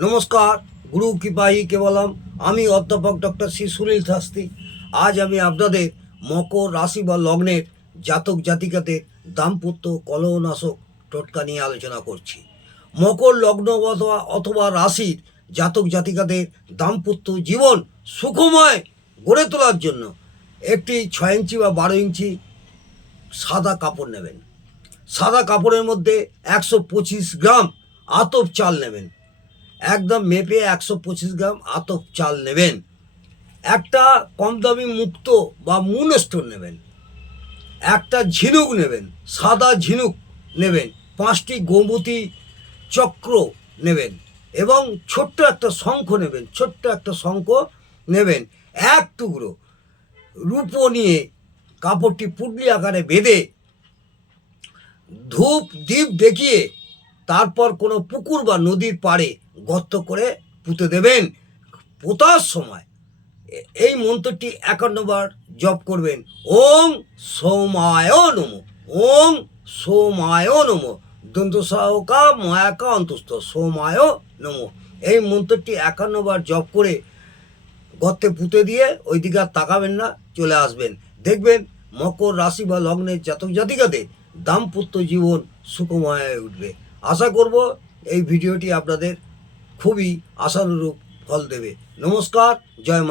নমস্কার, গুরু কৃপাহি কেবলম। আমি অধ্যাপক ডক্টর শ্রী সুনীল শাস্তি আজ আমি আপনাদের মকর রাশি বা লগ্নের জাতক জাতিকাতে দাম্পত্য কলহনাশক টোটকা নিয়ে আলোচনা করছি। মকর, লগ্ন অথবা অথবা রাশির জাতক জাতিকাদের দাম্পত্য জীবন সুখময় গড়ে তোলার জন্য একটি ছয় ইঞ্চি বা বারো ইঞ্চি সাদা কাপড় নেবেন। সাদা কাপড়ের মধ্যে একশো পঁচিশ গ্রাম আতপ চাল নেবেন। একদম মেপে একশো পঁচিশ গ্রাম আতপ চাল নেবেন। একটা কম দামি মুক্ত বা মুন স্টোন নেবেন। একটা ঝিনুক নেবেন, সাদা ঝিনুক নেবেন, পাঁচটি গোমতী চক্র নেবেন এবং ছোট্ট একটা শঙ্খ নেবেন, ছোট্ট একটা শঙ্খ নেবেন। এক টুকরো রূপো নিয়ে কাপড়টি পুটলি আকারে বেঁধে ধূপ দ্বীপ দেখিয়ে তারপর কোনো পুকুর বা নদীর পাড়ে গর্ত করে পুঁতে দেবেন। পোতার সময় এই মন্ত্রটি একান্নবার জপ করবেন। ওম সোমায় নম ওং সোমায় নম। দন্ত সহকা ময়াকা অন্তস্থ, সোমায় নম। এই মন্ত্রটি একান্নবার জপ করে গর্তে পুঁতে দিয়ে ওই দিকে আর তাকাবেন না, চলে আসবেন। দেখবেন মকর রাশি বা লগ্নের জাতক জাতিকাদের দাম্পত্য জীবন সুখময় হয়ে উঠবে। আশা করব এই ভিডিওটি আপনাদের খুবই আশানুরূপ ফল দেবে। নমস্কার জয় মা